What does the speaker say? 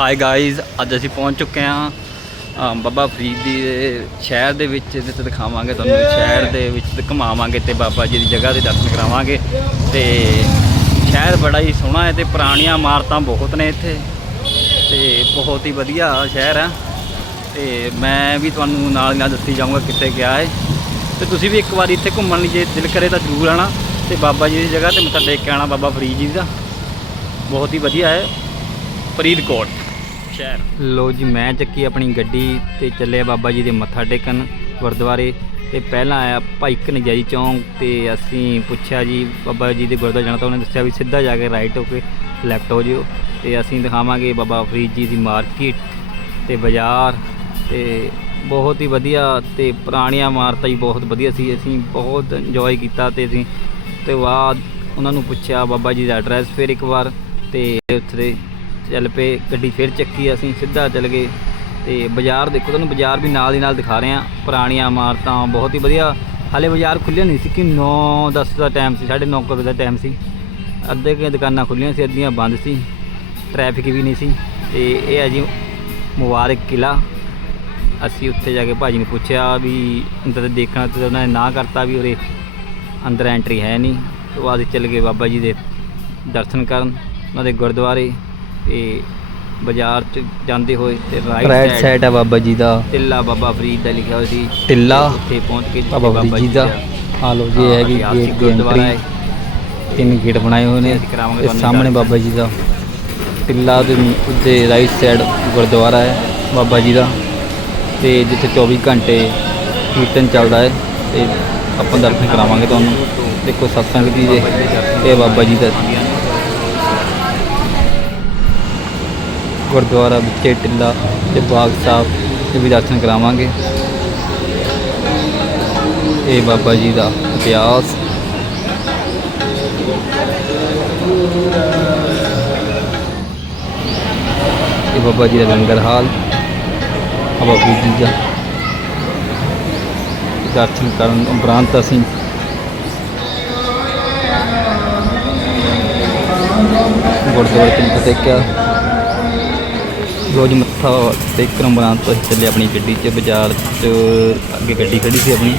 High guys ਅੱਜ ਅਸੀਂ ਪਹੁੰਚ ਚੁੱਕੇ ਹਾਂ ਬਾਬਾ ਫਰੀਦ ਦੀ ਸ਼ਹਿਰ ਦੇ ਵਿੱਚ ਤੇ ਦਿਖਾਵਾਂਗੇ ਤੁਹਾਨੂੰ ਸ਼ਹਿਰ ਦੇ ਵਿੱਚ ਘੁਮਾਵਾਂਗੇ ਤੇ ਬਾਬਾ ਜੀ ਦੀ ਜਗ੍ਹਾ ਦੇ ਦਰਸ਼ਨ ਕਰਾਵਾਂਗੇ। ਤੇ ਸ਼ਹਿਰ ਬੜਾ ਹੀ ਸੋਹਣਾ ਹੈ ਤੇ ਪੁਰਾਣੀਆਂ ਇਮਾਰਤਾਂ ਬਹੁਤ ਨੇ ਇੱਥੇ। ਤੇ ਬਹੁਤ ਹੀ ਵਧੀਆ ਸ਼ਹਿਰ ਹੈ। ਤੇ ਮੈਂ ਵੀ ਤੁਹਾਨੂੰ ਨਾਲ ਨਾਲ ਦੱਸੀ ਜਾਊਂਗਾ ਕਿੱਥੇ ਗਿਆ ਹੈ। ਤੇ ਤੁਸੀਂ ਵੀ ਇੱਕ ਵਾਰੀ ਇੱਥੇ ਘੁੰਮਣ ਲਈ ਜੇ ਦਿਲ ਕਰੇ ਤਾਂ ਜ਼ਰੂਰ ਆਣਾ ਤੇ ਬਾਬਾ ਜੀ ਦੀ ਜਗ੍ਹਾ ਤੇ ਮੱਥਾ ਟੇਕ ਕੇ ਆਣਾ ਬਾਬਾ ਫਰੀਦ ਜੀ ਦਾ। ਬਹੁਤ ਹੀ ਵਧੀਆ ਹੈ। ਫਰੀਦਕੋਟ। ਸ਼ਹਿਰ। ਲੋ ਜੀ, ਮੈਂ ਚੱਕੀ ਆਪਣੀ ਗੱਡੀ ਤੇ ਚੱਲਿਆ ਬਾਬਾ ਜੀ ਦੇ ਮੱਥਾ ਟੇਕਣ ਗੁਰਦੁਆਰੇ ਤੇ ਪਹਿਲਾਂ ਆਇਆ ਭਾਈ ਕਨਜਾਈ ਚੌਂਕ ਤੇ ਅਸੀਂ ਪੁੱਛਿਆ ਜੀ, ਬਾਬਾ ਜੀ ਦੇ ਗੁਰਦੁਆਰੇ ਜਾਣਾ ਤਾਂ ਉਹਨੇ ਦੱਸਿਆ ਵੀ ਸਿੱਧਾ ਜਾ ਕੇ ਰਾਈਟ ਹੋ ਕੇ ਲੈਫਟ ਹੋ ਜਿਓ ਤੇ ਅਸੀਂ ਦਿਖਾਵਾਂਗੇ ਬਾਬਾ ਫਰੀਦ ਜੀ ਦੀ ਮਾਰਕੀਟ ਤੇ ਬਾਜ਼ਾਰ ਤੇ ਬਹੁਤ ਹੀ ਵਧੀਆ ਤੇ ਪੁਰਾਣੀਆਂ ਇਮਾਰਤਾਂ ਹੀ ਬਹੁਤ ਵਧੀਆ ਸੀ। ਅਸੀਂ ਬਹੁਤ ਇੰਜੋਏ ਕੀਤਾ ਤੇ ਅਸੀਂ ਤੇ ਬਾਅਦ ਉਹਨਾਂ ਨੂੰ ਪੁੱਛਿਆ ਬਾਬਾ ਜੀ ਦਾ ਐਡਰੈਸ ਫਿਰ ਇੱਕ ਵਾਰ ਤੇ ਉੱਥੇ ਚੱਲ ਪਏ, ਗੱਡੀ ਫਿਰ ਚੱਕੀ ਅਸੀਂ, ਸਿੱਧਾ ਚੱਲ ਗਏ। ਤੇ ਬਾਜ਼ਾਰ ਦੇਖੋ, ਤੁਹਾਨੂੰ ਬਾਜ਼ਾਰ ਵੀ ਨਾਲ ਦੀ ਨਾਲ ਦਿਖਾ ਰਹੇ ਆ ਪੁਰਾਣੀਆਂ ਇਮਾਰਤਾਂ, ਬਹੁਤ ਹੀ ਵਧੀਆ। ਹਾਲੇ ਬਾਜ਼ਾਰ ਖੁੱਲਿਆ ਨਹੀਂ ਸੀ, ਕਿ 9 10 ਦਾ ਟਾਈਮ ਸੀ 9:30 ਵਜੇ ਦਾ ਟਾਈਮ ਸੀ। ਅੱਧੇ ਕੁ ਦੁਕਾਨਾਂ ਖੁੱਲੀਆਂ ਸੀ, ਅੱਧੀਆਂ ਬੰਦ ਸੀ। ਟ੍ਰੈਫਿਕ ਵੀ ਨਹੀਂ ਸੀ। ਤੇ ਇਹ ਹੈ ਜੀ, ਮੁਬਾਰਕ ਕਿਲਾ ਅਸੀਂ ਉੱਥੇ ਜਾ ਕੇ ਭਾਜੀ ਨੂੰ ਪੁੱਛਿਆ ਵੀ ਅੰਦਰ ਦੇਖਣਾ ਤੇ ਉਹਨਾਂ ਨੇ ਨਾ ਕਰਤਾ ਵੀ ਉਰੇ। ਅੰਦਰ ਐਂਟਰੀ ਹੈ ਨਹੀਂ। ਤੋਂ ਬਾਅਦ ਚਲੇ ਗਏ ਬਾਬਾ ਜੀ ਦੇ ਦਰਸ਼ਨ ਕਰਨ, ਉਹਨਾਂ ਦੇ ਗੁਰਦੁਆਰੇ। ਤੇ ਬਾਜ਼ਾਰ ਚ ਜਾਂਦੇ ਹੋਏ ਤੇ ਰਾਈਟ ਰਾਈਟ ਸਾਈਡ ਆ ਬਾਬਾ ਜੀ ਦਾ। ਟਿੱਲਾ ਬਾਬਾ ਫਰੀਦ ਦਾ ਲਿਖਿਆ ਹੋਇਆ ਸੀ। ਟਿੱਲਾ ਉੱਥੇ ਪਹੁੰਚ ਕੇ ਬਾਬਾ ਫਰੀਦ ਜੀ ਦਾ। ਆ ਲੋ ਜੀ ਹੈਗੀ ਗੇਟ ਦੀ। ਐਂਟਰੀ ਤਿੰਨ ਗੇਟ ਬਣਾਏ ਹੋਏ ਨੇ। ਸਾਹਮਣੇ। ਬਾਬਾ ਜੀ ਦਾ। ਟਿੱਲਾ ਦੇ ਉੱਤੇ ਰਾਈਟ ਸਾਈਡ ਗੁਰਦੁਆਰਾ ਹੈ ਬਾਬਾ ਜੀ ਦਾ। ਤੇ ਜਿੱਥੇ 24 ਘੰਟੇ ਕੀਰਤਨ ਚੱਲਦਾ ਹੈ। ਤੇ ਆਪਾਂ ਦਰਸ਼ਨ ਕਰਾਵਾਂਗੇ ਤੁਹਾਨੂੰ। ਦੇਖੋ ਸਤਸੰਗ ਜੀ ਦੇ। ਇਹ ਬਾਬਾ ਜੀ ਦਾ ਗੁਰਦੁਆਰਾ ਵਿੱਚੇ ਟਿੱਲਾ ਤੇ ਬਾਗ ਸਾਹਿਬ ਦੇ ਵੀ ਦਰਸ਼ਨ ਕਰਾਵਾਂਗੇ। ਇਹ ਬਾਬਾ ਜੀ ਦਾ ਇਤਿਹਾਸ। ਇਹ ਬਾਬਾ ਜੀ ਦਾ ਲੰਗਰ ਹਾਲ। ਆ ਬਾਬਾ ਜੀ ਦਾ ਦਰਸ਼ਨ ਕਰਨ ਉਪਰੰਤ ਅਸੀਂ ਗੁਰਦੁਆਰੇ ਤੋਂ ਮੱਥਾ ਟੇਕਿਆ ਰੋਜ਼ ਮੱਥਾ ਟੇਕਣ ਉਪਰੰਤ ਅਸੀਂ ਚੱਲੇ ਆਪਣੀ ਗੱਡੀ 'ਚ, ਬਾਜ਼ਾਰ 'ਚ ਅੱਗੇ ਗੱਡੀ ਖੜੀ ਸੀ ਆਪਣੀ।